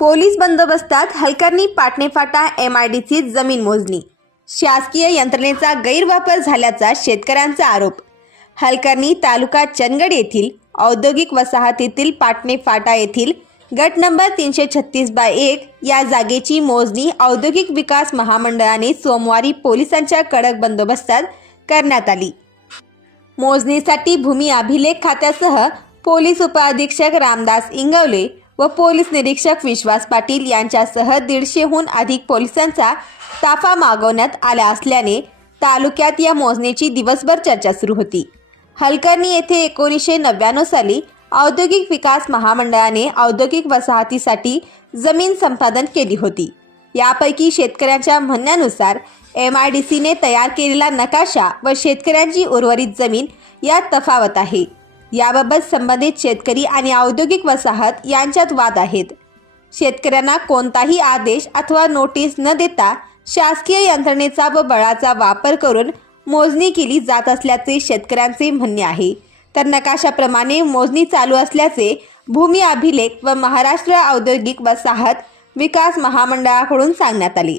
Police बंदोबस्तात Halkarni Patnephata M I D जमीन मोजणी शासकीय यंत्रणेचा गैरवापर झाल्याचा शेतकऱ्यांचा आरोप. हलकर्णी तालुका चंदगड येथील औद्योगिक वसाहतीतील पाटणेफाटा येथील गट नंबर तीनशे छत्तीस बाय एक या जागेची मोजणी औद्योगिक विकास महामंडळाने सोमवारी पोलिसांच्या कडक बंदोबस्तात करण्यात आली. मोजणीसाठी भूमी अभिलेख खात्यासह पोलीस उपअधीक्षक रामदास इंगवले व पोलीस निरीक्षक विश्वास पाटील यांच्यासह दीडशेहून अधिक पोलिसांचा ताफा मागवण्यात आला असल्याने तालुक्यात या मोजणीची दिवसभर चर्चा सुरू होती. हलकर्णी येथे एकोणीसशे नव्याण्णव साली औद्योगिक विकास महामंडळाने औद्योगिक वसाहतीसाठी जमीन संपादन केली होती. यापैकी शेतकऱ्यांच्या म्हणण्यानुसार एम आय डी सीने तयार केलेला नकाशा व शेतकऱ्यांची उर्वरित जमीन यात तफावत आहे. याबाबत संबंधित शेतकरी आणि औद्योगिक वसाहत यांच्यात वाद आहेत. शेतकऱ्यांना कोणताही आदेश अथवा नोटीस न देता शासकीय यंत्रणेचा व बळाचा वापर करून मोजणी केली जात असल्याचे शेतकऱ्यांचे म्हणणे आहे. तर नकाशाप्रमाणे मोजणी चालू असल्याचे भूमी अभिलेख व महाराष्ट्र औद्योगिक वसाहत विकास महामंडळाकडून सांगण्यात आले.